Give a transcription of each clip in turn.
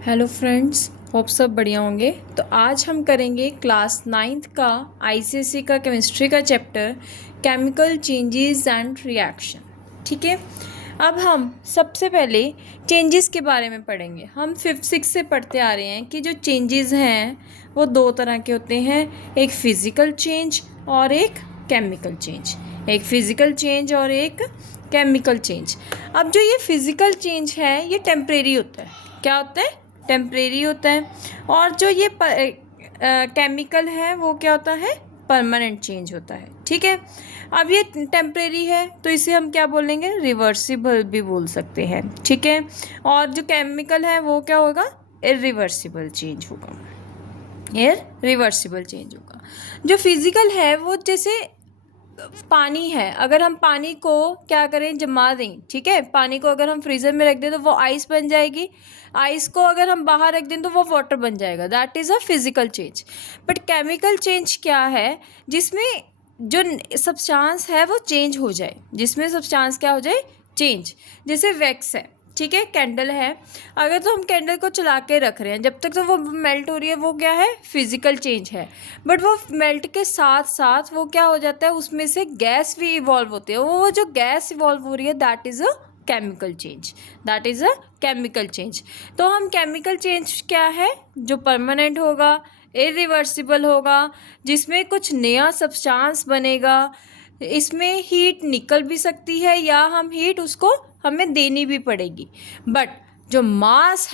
Hello friends, hope सब बढ़िया होंगे। तो आज हम करेंगे क्लास 9th का आईसीएसई का केमिस्ट्री का chapter chemical changes and reaction. ठीक है, अब हम सबसे पहले चेंजेस के बारे में पढ़ेंगे। हम 5th 6th से पढ़ते आ रहे हैं कि जो चेंजेस हैं वो दो तरह के होते हैं, एक फिज़िकल चेंज और एक केमिकल चेंज। एक फिज़िकल चेंज और एक केमिकल चेंज। अब जो ये फिज़िकल चेंज है ये टेम्परेरी होता है। क्या होता है? टेम्परेरी होता है। और जो ये केमिकल है वो क्या होता है? परमानेंट चेंज होता है। ठीक है, अब ये टेम्परेरी है तो इसे हम क्या बोलेंगे? रिवर्सिबल भी बोल सकते हैं। ठीक है, और जो केमिकल है वो क्या होगा? इरिवर्सिबल चेंज होगा। इरिवर्सिबल चेंज होगा। जो फिजिकल है वो जैसे पानी है, अगर हम पानी को क्या करें? जमा दें। ठीक है, पानी को अगर हम फ्रीज़र में रख दें तो वो आइस बन जाएगी। आइस को अगर हम बाहर रख दें तो वो वाटर बन जाएगा। That is a physical change. But chemical change क्या है? जिसमें जो सब्सटेंस है वो चेंज हो जाए। जिसमें सब्सटेंस क्या हो जाए? चेंज। जैसे वैक्स है, ठीक है, कैंडल है। अगर तो हम कैंडल को चला के रख रहे हैं जब तक तो वो मेल्ट हो रही है, वो क्या है? फिजिकल चेंज है। बट वो मेल्ट के साथ साथ वो क्या हो जाता है? उसमें से गैस भी इवॉल्व होती है। वो जो गैस इवॉल्व हो रही है that is a chemical change. That is a chemical change. तो हम केमिकल चेंज क्या है? जो परमानेंट होगा, इरिवर्सिबल होगा, जिसमें कुछ नया सब्सटेंस बनेगा। इसमें हीट निकल भी सकती है या हम हीट उसको हमें देनी भी पड़ेगी। बट जो मास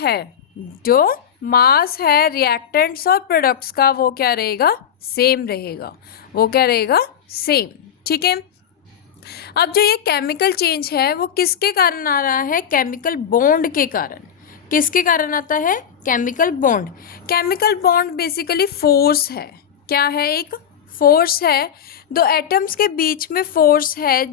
है रिएक्टेंट्स और प्रोडक्ट्स का, वो क्या रहेगा? सेम रहेगा। वो क्या रहेगा? सेम। ठीक है, अब जो ये केमिकल चेंज है वो किसके कारण आ रहा है? केमिकल बॉन्ड के कारण। किसके कारण आता है? Chemical bond. Chemical bond basically force है। क्या है? एक फोर्स है। दो एटम्स के बीच में फोर्स है,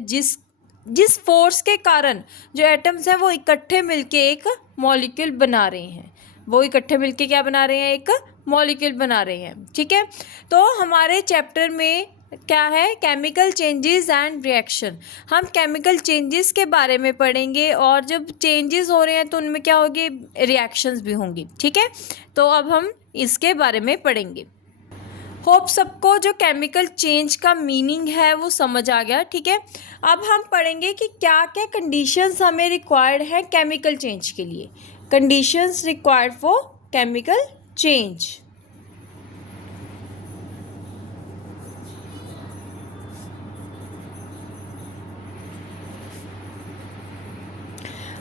जिस फोर्स के कारण जो एटम्स हैं वो इकट्ठे मिलके एक मॉलिक्यूल बना रहे हैं। वो इकट्ठे मिलके क्या बना रहे हैं? एक मॉलिक्यूल बना रहे हैं। ठीक है, तो हमारे चैप्टर में क्या है? Chemical changes and reaction. हम केमिकल चेंजेस के बारे में पढ़ेंगे और जब चेंजेस हो रहे हैं तो उनमें क्या होगी? रिएक्शंस भी होंगी। ठीक है, तो अब हम इसके बारे में पढ़ेंगे। होप सबको जो केमिकल चेंज का मीनिंग है वो समझ आ गया। ठीक है, अब हम पढ़ेंगे कि क्या क्या कंडीशंस हमें रिक्वायर्ड है केमिकल चेंज के लिए। Conditions required for chemical change.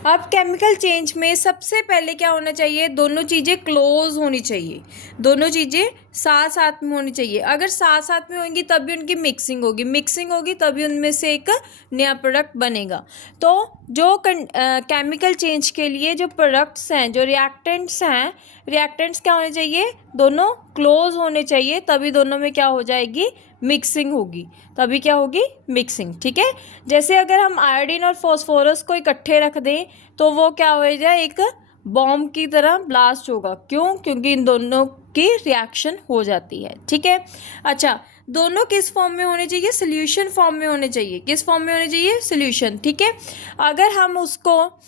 अब केमिकल चेंज में सबसे पहले क्या होना चाहिए? दोनों चीज़ें क्लोज होनी चाहिए। दोनों चीज़ें साथ साथ में होनी चाहिए। अगर साथ साथ में होंगी तभी उनकी मिक्सिंग होगी। मिक्सिंग होगी तभी उनमें से एक नया प्रोडक्ट बनेगा। तो जो केमिकल चेंज के लिए जो प्रोडक्ट्स हैं, जो रिएक्टेंट्स हैं, रिएक्टेंट्स क्या होने चाहिए? दोनों क्लोज होने चाहिए, तभी दोनों में क्या हो जाएगी? मिक्सिंग होगी। तभी क्या होगी? मिक्सिंग। ठीक है, जैसे अगर हम आयोडीन और फॉस्फोरस को इकट्ठे रख दें तो वो क्या हो जाए? एक बॉम्ब की तरह ब्लास्ट होगा। क्यों? क्योंकि इन दोनों की रिएक्शन हो जाती है। ठीक है, अच्छा, दोनों किस फॉर्म में होने चाहिए? सोल्यूशन फॉर्म में होने चाहिए। किस फॉर्म में होने चाहिए? सोल्यूशन। ठीक है, अगर हम उसको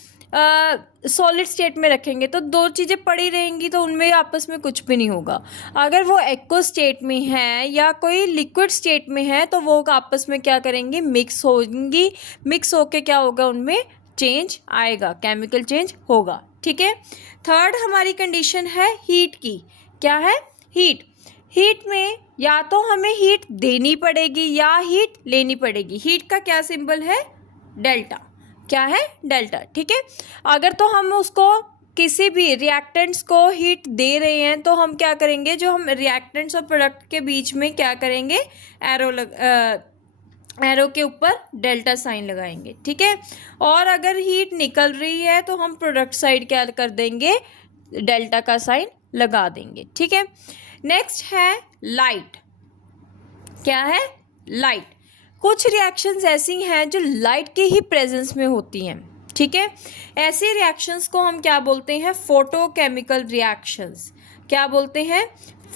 सॉलिड स्टेट में रखेंगे तो दो चीज़ें पड़ी रहेंगी तो उनमें आपस में कुछ भी नहीं होगा। अगर वो एक्व स्टेट में है या कोई लिक्विड स्टेट में है तो वो आपस में क्या करेंगी? मिक्स होंगी। मिक्स होके क्या होगा? उनमें चेंज आएगा, केमिकल चेंज होगा। ठीक है, थर्ड हमारी कंडीशन है हीट की। क्या है? हीट। हीट में या तो हमें हीट देनी पड़ेगी या हीट लेनी पड़ेगी। हीट का क्या सिंबल है? डेल्टा। क्या है? डेल्टा। ठीक है, अगर तो हम उसको किसी भी रिएक्टेंट्स को हीट दे रहे हैं तो हम क्या करेंगे? जो हम रिएक्टेंट्स और प्रोडक्ट के बीच में क्या करेंगे? एरो के ऊपर डेल्टा साइन लगाएंगे। ठीक है, और अगर हीट निकल रही है तो हम प्रोडक्ट साइड क्या कर देंगे? डेल्टा का साइन लगा देंगे। ठीक है, नेक्स्ट है लाइट। क्या है? लाइट। कुछ रिएक्शंस ऐसी हैं जो लाइट के ही प्रेजेंस में होती हैं। ठीक है, ऐसी रिएक्शंस को हम क्या बोलते हैं? Photochemical reactions. क्या बोलते हैं?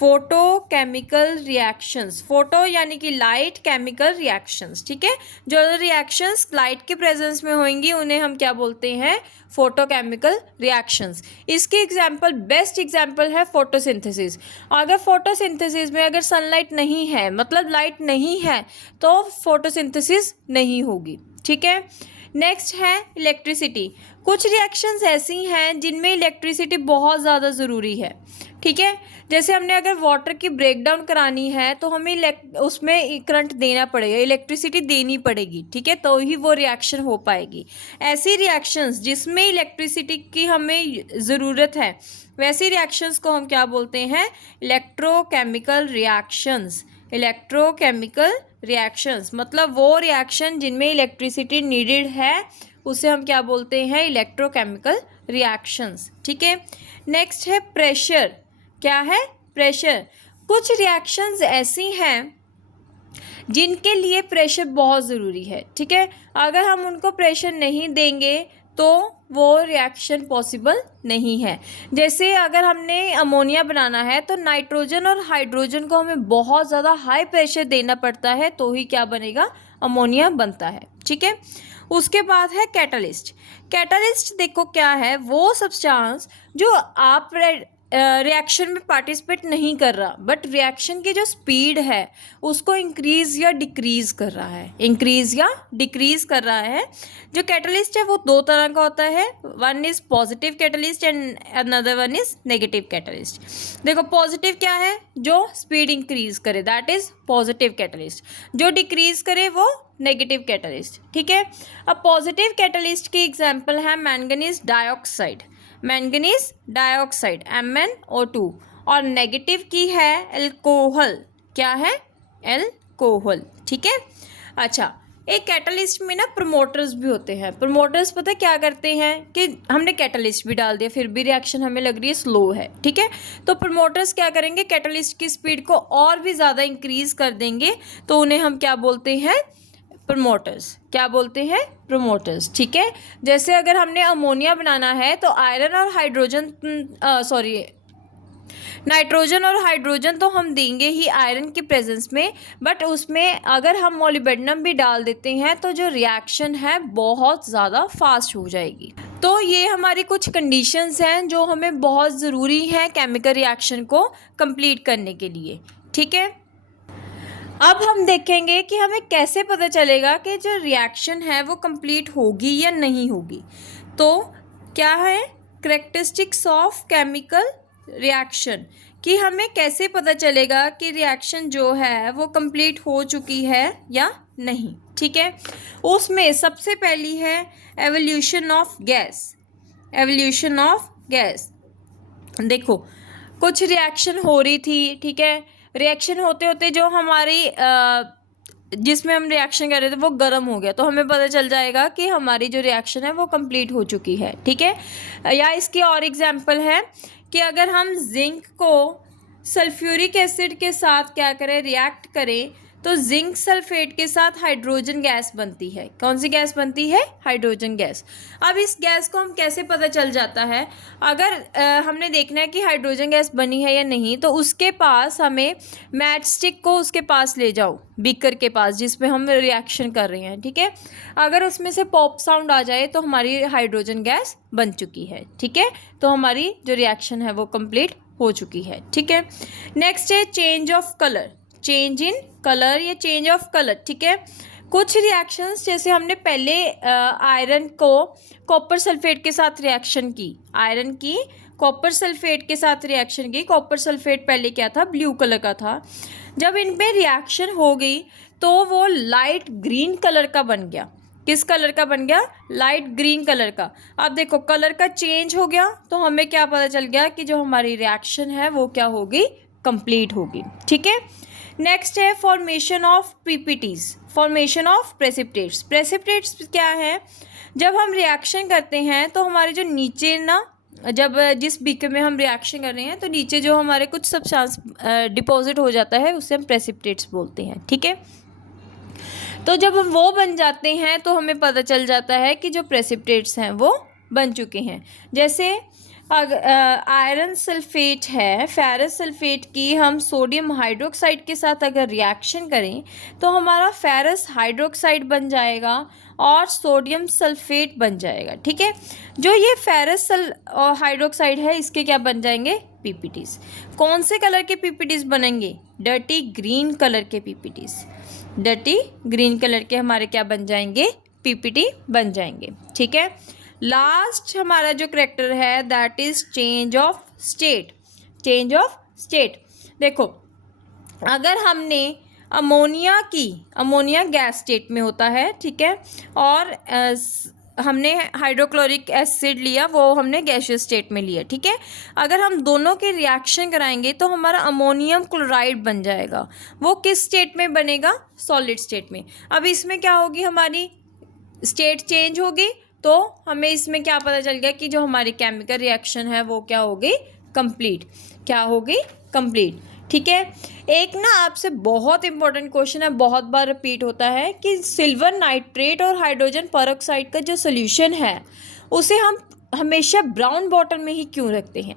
फोटोकेमिकल रिएक्शंस, फोटो यानी कि लाइट, केमिकल रिएक्शंस, ठीक है। जो रिएक्शंस लाइट के प्रेजेंस में होंगी उन्हें हम क्या बोलते हैं, फोटोकेमिकल रिएक्शंस। इसके एग्जांपल, बेस्ट एग्जांपल है फोटोसिंथेसिस। अगर फोटोसिंथेसिस में अगर सनलाइट नहीं है, मतलब लाइट नहीं है, तो फोटोसिंथेसिस नहीं होगी, ठीक है। नेक्स्ट है इलेक्ट्रिसिटी। कुछ रिएक्शंस ऐसी हैं जिनमें इलेक्ट्रिसिटी बहुत ज़्यादा ज़रूरी है, ठीक है। जैसे हमने अगर वाटर की ब्रेकडाउन करानी है तो हमें उसमें करंट देना पड़ेगा, इलेक्ट्रिसिटी देनी पड़ेगी, ठीक है, तो ही वो रिएक्शन हो पाएगी। ऐसी रिएक्शंस जिसमें इलेक्ट्रिसिटी की हमें ज़रूरत है, वैसी रिएक्शंस को हम क्या बोलते हैं, इलेक्ट्रोकेमिकल रिएक्शंस। इलेक्ट्रोकेमिकल रिएक्शंस मतलब वो रिएक्शन जिनमें इलेक्ट्रिसिटी नीडेड है, उसे हम क्या बोलते हैं, इलेक्ट्रोकेमिकल रिएक्शंस, ठीक है। नेक्स्ट है प्रेशर। क्या है, प्रेशर। कुछ रिएक्शंस ऐसी हैं जिनके लिए प्रेशर बहुत ज़रूरी है, ठीक है। अगर हम उनको प्रेशर नहीं देंगे तो वो रिएक्शन पॉसिबल नहीं है। जैसे अगर हमने अमोनिया बनाना है तो नाइट्रोजन और हाइड्रोजन को हमें बहुत ज़्यादा हाई प्रेशर देना पड़ता है, तो ही क्या बनेगा, अमोनिया बनता है, ठीक है। उसके बाद है कैटलिस्ट। कैटलिस्ट देखो क्या है, वो सब्सटेंस जो आप रिएक्शन में पार्टिसिपेट नहीं कर रहा, बट रिएक्शन की जो स्पीड है उसको इंक्रीज़ या डिक्रीज़ कर रहा है, इंक्रीज़ या डिक्रीज़ कर रहा है। जो कैटलिस्ट है वो दो तरह का होता है, one is positive catalyst and another one is negative catalyst. देखो पॉजिटिव क्या है, जो स्पीड इंक्रीज़ करे, दैट इज़ पॉजिटिव कैटलिस्ट। जो डिक्रीज़ करे वो नेगेटिव कैटलिस्ट, ठीक है। अब पॉजिटिव कैटलिस्ट की एग्जांपल है manganese dioxide, manganese dioxide MnO2, और नेगेटिव की है अल्कोहल। क्या है, अल्कोहल, ठीक है। अच्छा, एक कैटलिस्ट में ना प्रमोटर्स भी होते हैं। प्रमोटर्स पता है क्या करते हैं कि हमने कैटलिस्ट भी डाल दिया फिर भी रिएक्शन हमें लग रही है स्लो है, ठीक है, तो प्रमोटर्स क्या करेंगे, कैटलिस्ट की स्पीड को और भी ज़्यादा इंक्रीज़ कर देंगे, तो उन्हें हम क्या बोलते हैं, प्रमोटर्स। क्या बोलते हैं, प्रमोटर्स, ठीक है। जैसे अगर हमने अमोनिया बनाना है तो आयरन और हाइड्रोजन नाइट्रोजन और हाइड्रोजन तो हम देंगे ही आयरन की प्रेजेंस में, बट उसमें अगर हम मोलिब्डेनम भी डाल देते हैं तो जो रिएक्शन है बहुत ज़्यादा फास्ट हो जाएगी। तो ये हमारी कुछ कंडीशंस हैं जो हमें बहुत ज़रूरी हैं केमिकल रिएक्शन को कंप्लीट करने के लिए, ठीक है। अब हम देखेंगे कि हमें कैसे पता चलेगा कि जो रिएक्शन है वो कंप्लीट होगी या नहीं होगी। तो क्या है, कैरेक्टरिस्टिक्स ऑफ केमिकल रिएक्शन, कि हमें कैसे पता चलेगा कि रिएक्शन जो है वो कंप्लीट हो चुकी है या नहीं, ठीक है। उसमें सबसे पहली है evolution of gas. Evolution of gas, देखो कुछ रिएक्शन हो रही थी, ठीक है, रिएक्शन होते होते जो हमारी जिसमें हम रिएक्शन कर रहे थे वो गर्म हो गया, तो हमें पता चल जाएगा कि हमारी जो रिएक्शन है वो कंप्लीट हो चुकी है, ठीक है। या इसकी और एग्जांपल है कि अगर हम जिंक को सल्फ्यूरिक एसिड के साथ क्या करें, रिएक्ट करें, तो जिंक सल्फेट के साथ हाइड्रोजन गैस बनती है। कौन सी गैस बनती है, हाइड्रोजन गैस। अब इस गैस को हम कैसे पता चल जाता है, अगर हमने देखना है कि हाइड्रोजन गैस बनी है या नहीं, तो उसके पास हमें मैच स्टिक को उसके पास ले जाओ, बीकर के पास जिसमें हम रिएक्शन कर रहे हैं, ठीक है। अगर उसमें से पॉप साउंड आ जाए तो हमारी हाइड्रोजन गैस बन चुकी है, ठीक है, तो हमारी जो रिएक्शन है वो कंप्लीट हो चुकी है, ठीक है। नेक्स्ट है change of colour, change in colour या चेंज ऑफ कलर, ठीक है। कुछ रिएक्शंस जैसे हमने पहले आयरन को कॉपर सल्फेट के साथ रिएक्शन की, आयरन की कॉपर सल्फेट के साथ रिएक्शन की, कॉपर सल्फेट पहले क्या था, ब्लू कलर का था। जब इन पे रिएक्शन हो गई तो वो लाइट ग्रीन कलर का बन गया। किस कलर का बन गया, लाइट ग्रीन कलर का। अब देखो कलर का चेंज हो गया तो हमें क्या पता चल गया कि जो हमारी रिएक्शन है वो क्या होगी, कंप्लीट होगी, ठीक है। नेक्स्ट है formation of PPTs, formation of precipitates. Precipitates क्या है, जब हम रिएक्शन करते हैं तो हमारे जो नीचे ना, जब जिस बीकर में हम रिएक्शन कर रहे हैं तो नीचे जो हमारे कुछ सब्सटेंस डिपॉजिट हो जाता है उसे हम प्रेसिपिटेट्स बोलते हैं, ठीक है। तो जब हम वो बन जाते हैं तो हमें पता चल जाता है कि जो प्रेसिपिटेट्स हैं वो बन चुके हैं। जैसे अगर आयरन सल्फेट है, फेरस सल्फेट की हम सोडियम हाइड्रोक्साइड के साथ अगर रिएक्शन करें तो हमारा फेरस हाइड्रोक्साइड बन जाएगा और सोडियम सल्फेट बन जाएगा। ठीक है, जो ये फेरस हाइड्रोक्साइड है इसके क्या बन जाएंगे? पीपीटीज। कौन से कलर के पीपीटीज बनेंगे? डर्टी ग्रीन कलर के पीपीटीज। डर्टी ग्रीन कलर के हमारे क्या बन जाएंगे? पीपीटी बन जाएंगे। ठीक है, लास्ट हमारा जो करेक्टर है that is change of state. Change of state, देखो अगर हमने अमोनिया गैस स्टेट में होता है, ठीक है, और हमने हाइड्रोक्लोरिक एसिड लिया, वो हमने गैसियस स्टेट में लिया। ठीक है, अगर हम दोनों के रिएक्शन कराएंगे तो हमारा अमोनियम क्लोराइड बन जाएगा। वो किस स्टेट में बनेगा? सॉलिड स्टेट में। अब इसमें क्या होगी? हमारी स्टेट चेंज होगी, तो हमें इसमें क्या पता चल गया कि जो हमारी केमिकल रिएक्शन है वो क्या होगी? कंप्लीट। क्या होगी? कंप्लीट। ठीक है, एक ना आपसे बहुत इंपॉर्टेंट क्वेश्चन है, बहुत बार रिपीट होता है कि सिल्वर नाइट्रेट और हाइड्रोजन पेरोक्साइड का जो सोल्यूशन है उसे हम हमेशा ब्राउन बॉटल में ही क्यों रखते हैं?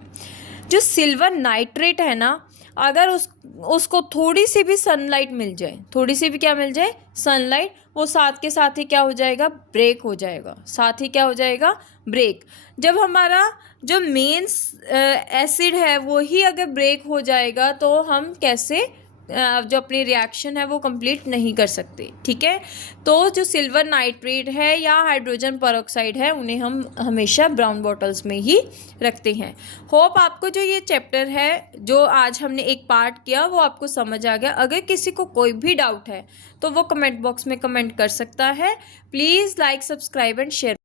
जो सिल्वर नाइट्रेट है ना, अगर उसको थोड़ी सी भी सनलाइट मिल जाए, थोड़ी सी भी क्या मिल जाए? सनलाइट, वो साथ के साथ ही क्या हो जाएगा? ब्रेक हो जाएगा। साथ ही क्या हो जाएगा? ब्रेक। जब हमारा जो मेन एसिड है वो ही अगर ब्रेक हो जाएगा तो हम कैसे जो अपनी रिएक्शन है वो कंप्लीट नहीं कर सकते। ठीक है, तो जो सिल्वर नाइट्रेट है या हाइड्रोजन पेरोक्साइड है उन्हें हम हमेशा ब्राउन बॉटल्स में ही रखते हैं। होप आपको जो ये चैप्टर है जो आज हमने एक पार्ट किया वो आपको समझ आ गया। अगर किसी को कोई भी डाउट है तो वो कमेंट बॉक्स में कमेंट कर सकता है। Please like, subscribe and share.